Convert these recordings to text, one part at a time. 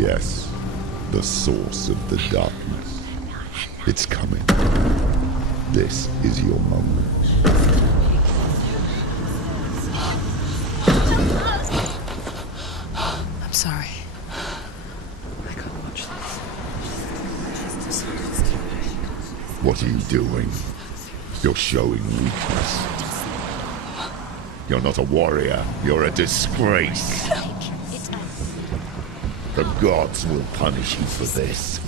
Yes, the source of the darkness. It's coming. This is your moment. I'm sorry. I can't watch this. What are you doing? You're showing weakness. You're not a warrior. You're a disgrace. The gods will punish you for this.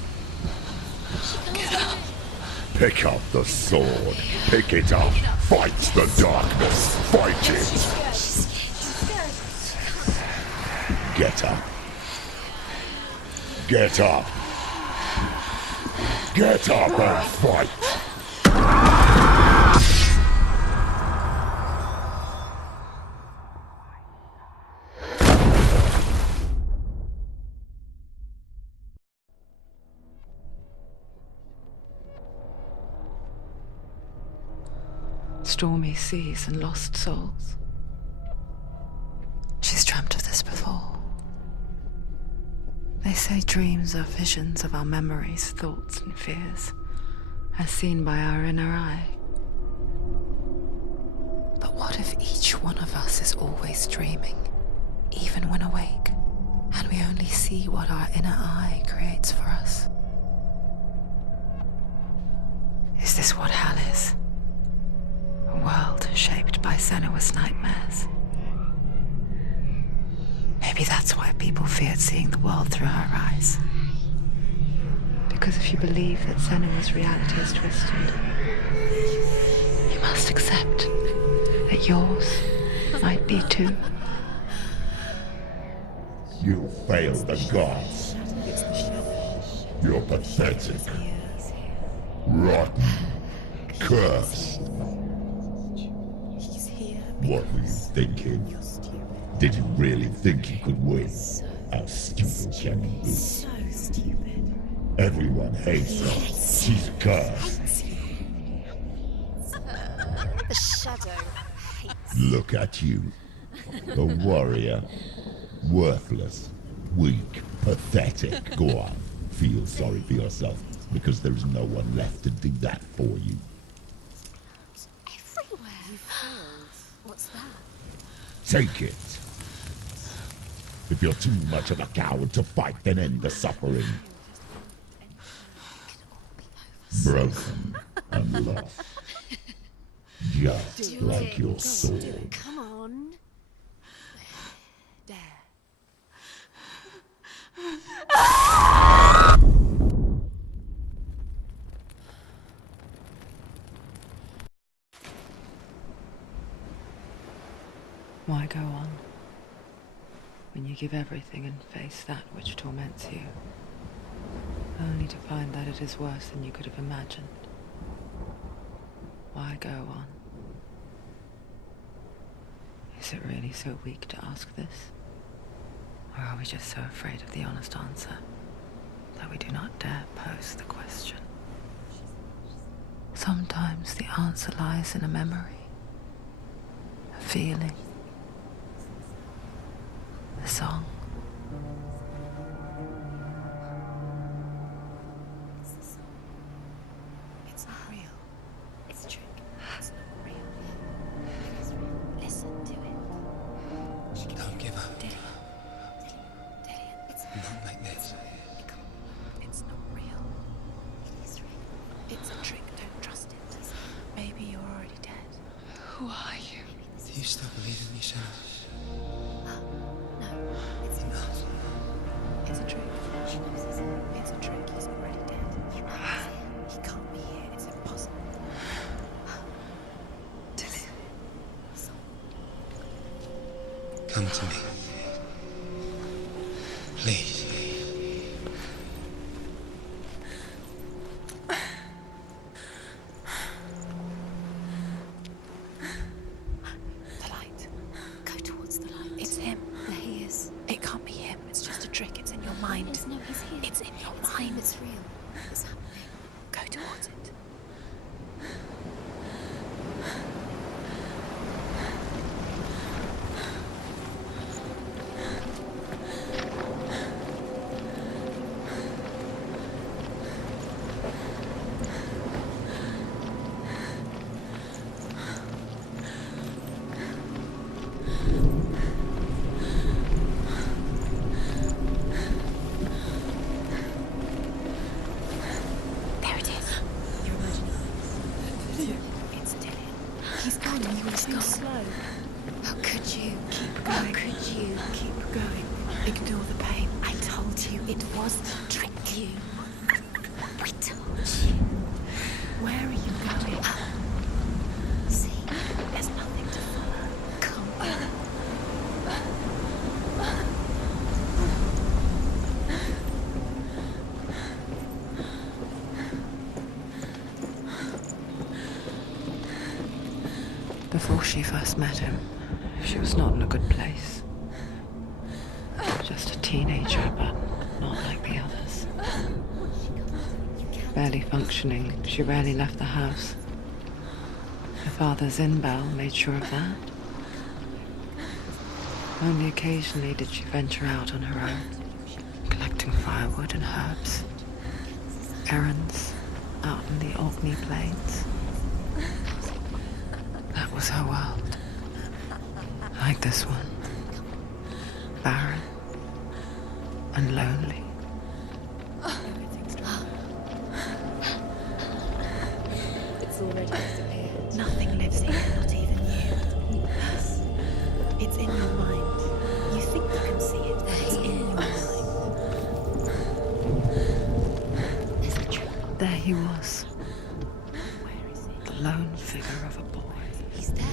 Pick up the sword. Pick it up. Fight the darkness. Fight it. Get up. Get up. Get up and fight. Stormy seas and lost souls. She's dreamt of this before. They say dreams are visions of our memories, thoughts and fears, as seen by our inner eye. But what if each one of us is always dreaming, even when awake, and we only see what our inner eye creates for us? Is this what hell is? A world shaped by Senua's nightmares. Maybe that's why people feared seeing the world through her eyes. Because if you believe that Senua's reality is twisted, you must accept that yours might be too. You failed the gods. You're pathetic. Rotten. Cursed. What were you thinking? Did you really think you could win? How stupid can you be? So stupid. Everyone hates her. She's cursed. The shadow hates. Look at you. A warrior. Worthless. Weak. Pathetic. Go on. Feel sorry for yourself, because there is no one left to do that for you. Everywhere. You failed. What's that? Take it. If you're too much of a coward to fight, then end the suffering. Broken and lost. Just like your sword. Come on. There. Why go on, when you give everything and face that which torments you, only to find that it is worse than you could have imagined? Why go on? Is it really so weak to ask this? Or are we just so afraid of the honest answer that we do not dare pose the question? Sometimes the answer lies in a memory, a feeling, a song. It's not real. It's a trick. It's not real. It's real. Listen to it. Don't give up. Did it? It's Not like this. It's not real. It is real. It's a trick. Don't trust it. Maybe you're already dead. Who are you? Do you still believe in me, Senua? No, it's not. It's a trick. She knows this. It's a trick. He's already dead. He can't be here. It's impossible. Come to me. Please. The light. Go towards the light. It's him. There he is. It can't be him. It's just a trick. It's in your mind. No, he's here. It's in your mind. It's real. It's happening. Go towards it. Ignore the pain. I told you it was to trick you. I told you. Where are you going? See, there's nothing to follow. Come on. Before she first met him, she was not in a good place. Just a teenager, but not like the others. Barely functioning, she rarely left the house. Her father's in-bell made sure of that. Only occasionally did she venture out on her own, collecting firewood and herbs. Errands out in the Orkney Plains. That was her world. Like this one. Barren and lonely. It's already disappeared. Nothing lives here, not even you. It's in your mind. You think you can see it, but it's in your mind. There's the tree. There he was, Where is he? the lone figure of a boy. He's there,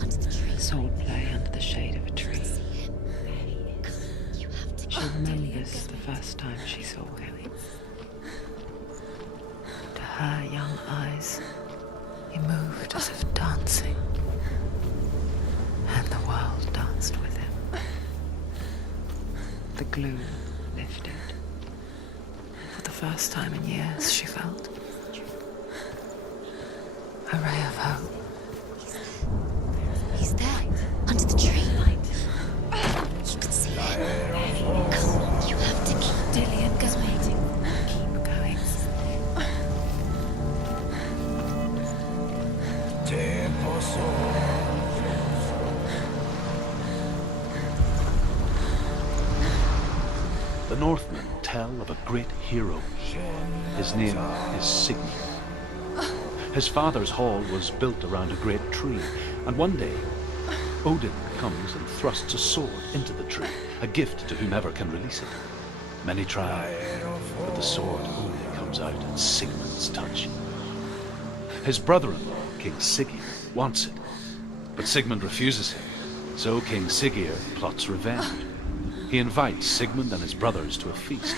under the tree. Sword play under the shade of a tree. There he is. You have to. She remembers the first time she saw him. To her young eyes, he moved as if dancing. And the world danced with him. The gloom lifted. For the first time in years, she felt a ray of hope. He's there, under the tree. You can see him. Come, you have to keep Dillian going. Keep going. The Northmen tell of a great hero. His name is Sigmund. His father's hall was built around a great tree, and one day, Odin comes and thrusts a sword into the tree, a gift to whomever can release it. Many try, but the sword only comes out at Sigmund's touch. His brother-in-law, King Siggeir, wants it, but Sigmund refuses him, so King Siggeir plots revenge. He invites Sigmund and his brothers to a feast,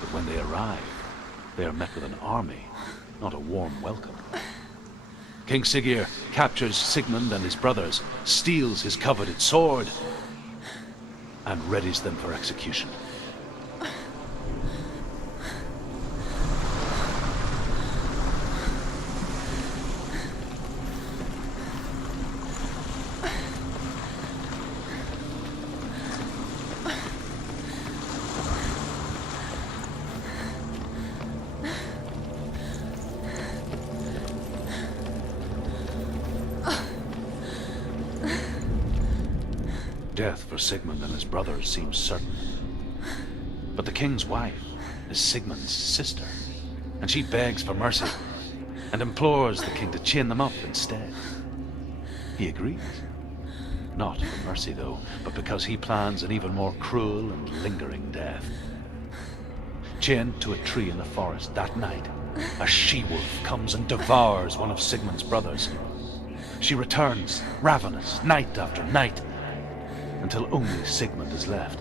but when they arrive, they are met with an army, not a warm welcome. King Siggeir captures Sigmund and his brothers, steals his coveted sword, and readies them for execution. Death for Sigmund and his brothers seems certain. But the king's wife is Sigmund's sister, and she begs for mercy and implores the king to chain them up instead. He agrees. Not for mercy, though, but because he plans an even more cruel and lingering death. Chained to a tree in the forest that night, a she-wolf comes and devours one of Sigmund's brothers. She returns, ravenous, night after night, until only Sigmund is left.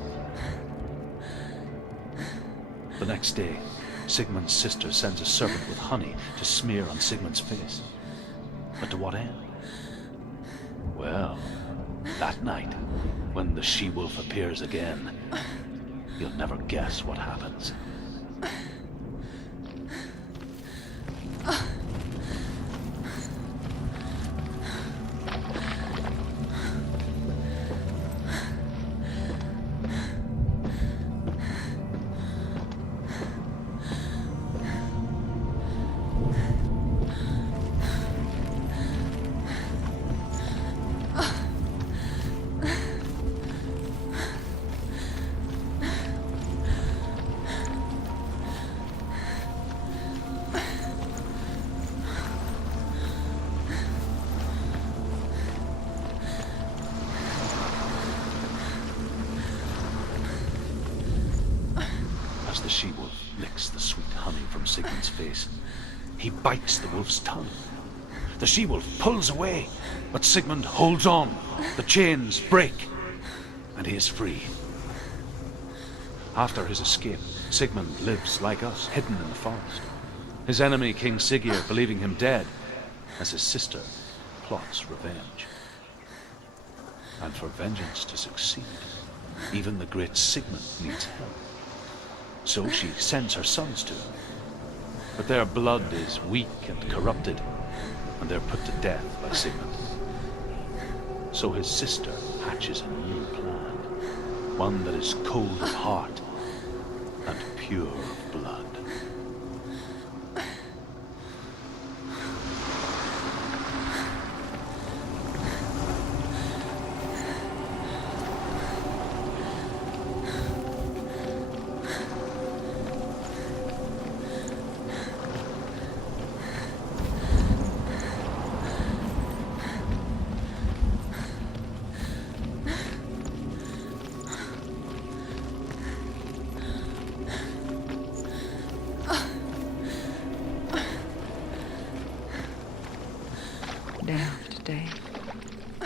The next day, Sigmund's sister sends a servant with honey to smear on Sigmund's face. But to what end? Well, that night, when the she-wolf appears again, you'll never guess what happens. as the she-wolf licks the sweet honey from Sigmund's face. He bites the wolf's tongue. The she-wolf pulls away, but Sigmund holds on. The chains break, and he is free. After his escape, Sigmund lives like us, hidden in the forest. His enemy, King Siggeir, believing him dead, as his sister plots revenge. And for vengeance to succeed, even the great Sigmund needs help. So she sends her sons to him. But their blood is weak and corrupted, and they're put to death by Sigmund. So his sister hatches a new plan, one that is cold of heart and pure of blood. Day after day,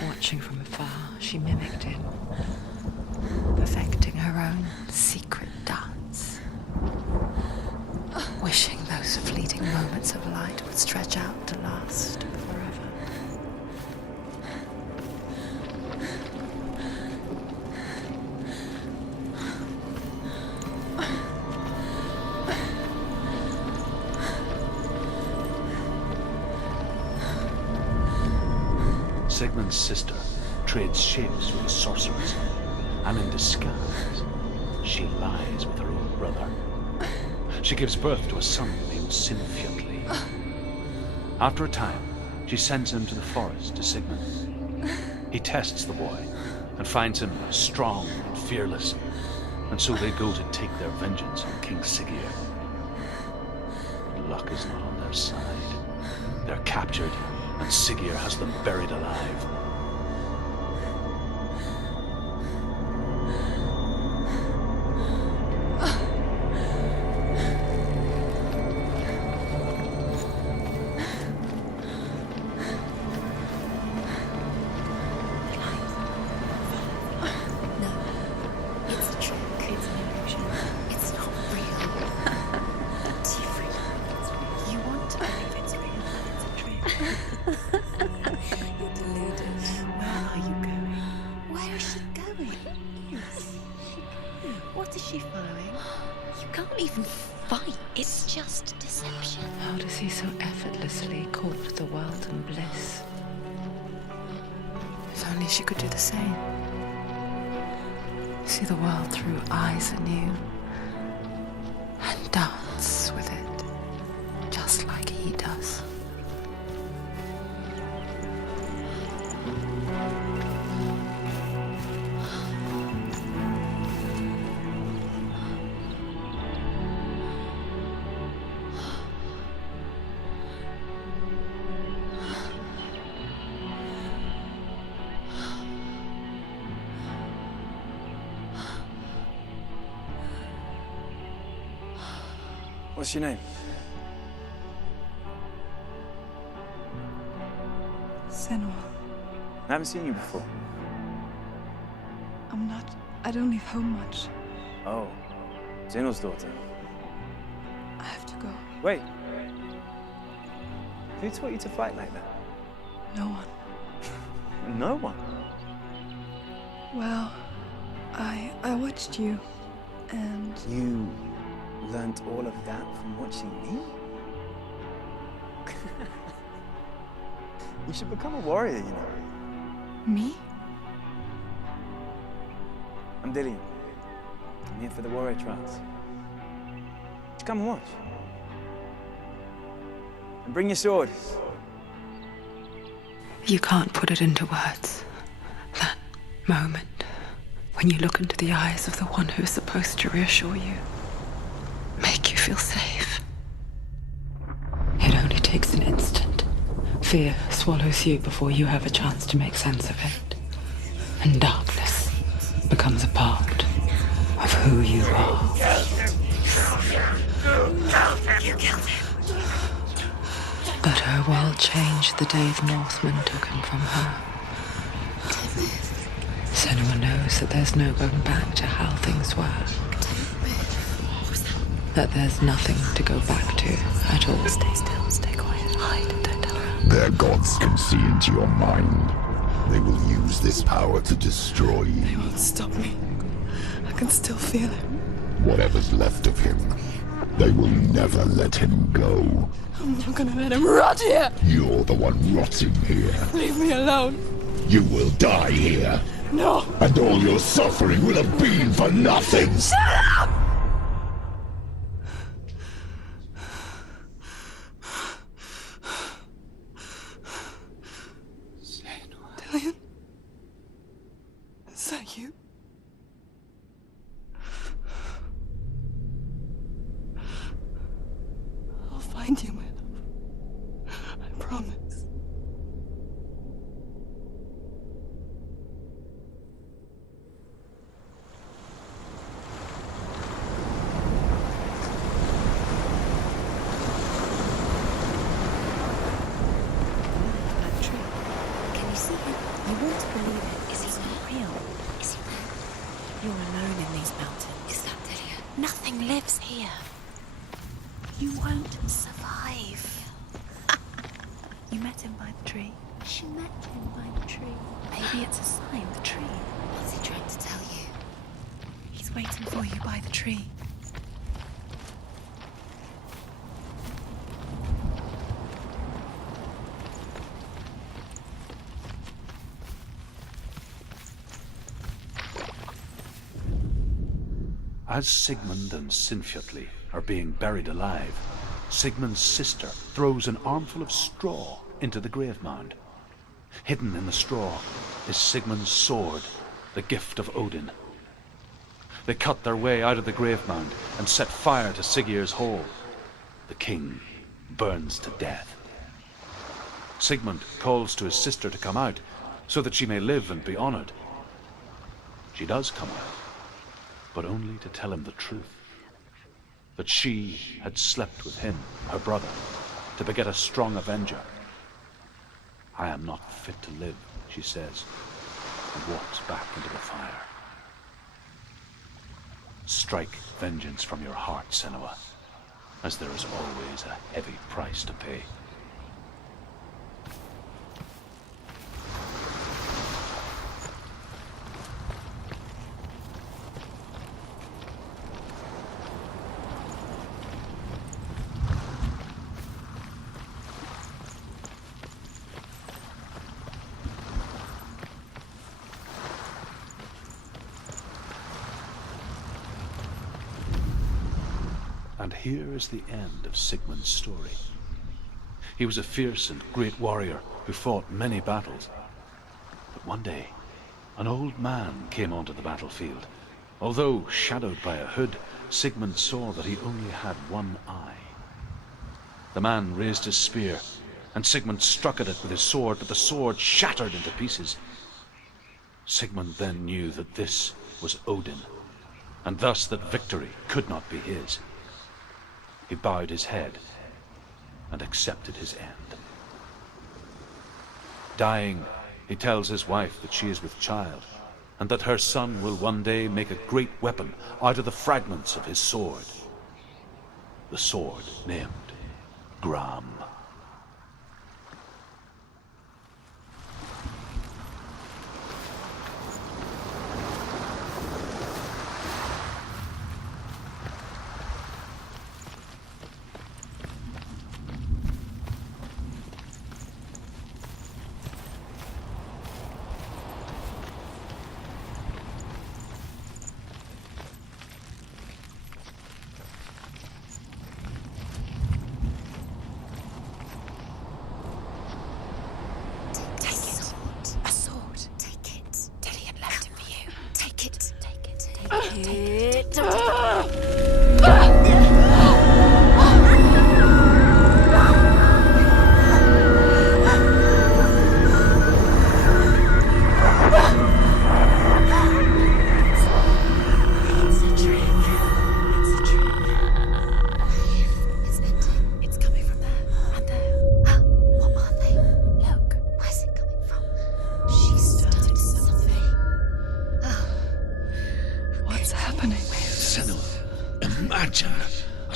watching from afar, she mimicked him, perfecting her own secret dance, wishing those fleeting moments of light would stretch out to last forever. Sigmund's sister trades shapes with the sorcerers, and in disguise, she lies with her own brother. She gives birth to a son named Sinfjotli. After a time, she sends him to the forest to Sigmund. He tests the boy and finds him strong and fearless, and so they go to take their vengeance on King Siggeir. But luck is not on their side. They're captured, and Siggeir has them buried alive. How does he so effortlessly court the world and bliss? If only she could do the same. See the world through eyes anew and dance with it, just like he does. What's your name? Senua. I haven't seen you before. I don't leave home much. Oh, Zenua's daughter. I have to go. Wait. Who taught you to fight like that? No one. No one? Well, I watched you, and... You learnt all of that from watching me? You should become a warrior, you know. Me? I'm Dillian. I'm here for the warrior trials. Just come and watch. And bring your sword. You can't put it into words. That moment when you look into the eyes of the one who is supposed to reassure you, make you feel safe. It only takes an instant. Fear swallows you before you have a chance to make sense of it. And darkness becomes a part of who you are. killed him. But her world changed the day the Northmen took him from her. Senua knows that there's no going back to how things were. That there's nothing to go back to at all. Stay still, stay quiet, hide, don't tell her. Their gods can see into your mind. They will use this power to destroy you. They won't stop me. I can still feel it. Whatever's left of him, they will never let him go. I'm not gonna let him rot here! You're the one rotting here. Leave me alone! You will die here. No! And all your suffering will have been for nothing. Shut up! Dillion? Is that you? I'll find you, my love. I promise. Can you see him? You want to believe it. Is he not real? Is he there? You're alone in these mountains. Is that Dillion? Nothing lives here. You won't survive. You met him by the tree. She met him by the tree. Maybe it's a sign, the tree. What's he trying to tell you? He's waiting for you by the tree. As Sigmund and Sinfjotli are being buried alive, Sigmund's sister throws an armful of straw into the grave mound. Hidden in the straw is Sigmund's sword, the gift of Odin. They cut their way out of the grave mound and set fire to Siggeir's hall. The king burns to death. Sigmund calls to his sister to come out so that she may live and be honored. She does come out, but only to tell him the truth. That she had slept with him, her brother, to beget a strong avenger. I am not fit to live, she says, and walks back into the fire. Strike vengeance from your heart, Senua, as there is always a heavy price to pay. And here is the end of Sigmund's story. He was a fierce and great warrior who fought many battles. But one day, an old man came onto the battlefield. Although shadowed by a hood, Sigmund saw that he only had one eye. The man raised his spear, and Sigmund struck at it with his sword, but the sword shattered into pieces. Sigmund then knew that this was Odin, and thus that victory could not be his. He bowed his head and accepted his end. Dying, he tells his wife that she is with child, and that her son will one day make a great weapon out of the fragments of his sword. The sword named Gram.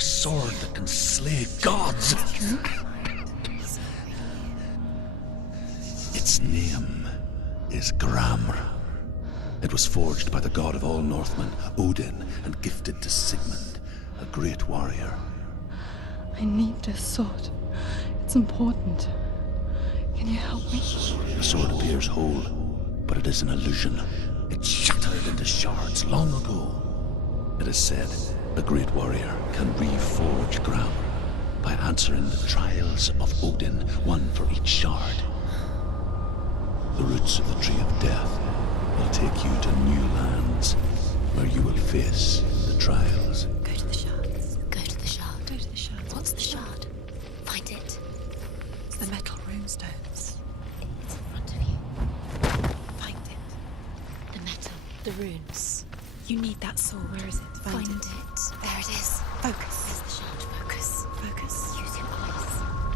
A sword that can slay gods. Its name is Gramr. It was forged by the god of all Northmen, Odin, and gifted to Sigmund, a great warrior. I need this sword. It's important. Can you help me? The sword appears whole, but it is an illusion. It shattered into shards long ago. It is said a great warrior can reforge Gramr by answering the Trials of Odin, one for each shard. The roots of the Tree of Death will take you to new lands, where you will face the trials. Go to the shard. Go to the shard. Go to the shard. What's the shard? Find it. It's the metal runestones. It's in front of you. Find it. The metal. The runes. You need that sword. Where is it? Find it. There it is. Focus. There's the shard. Focus. Focus. Use your eyes.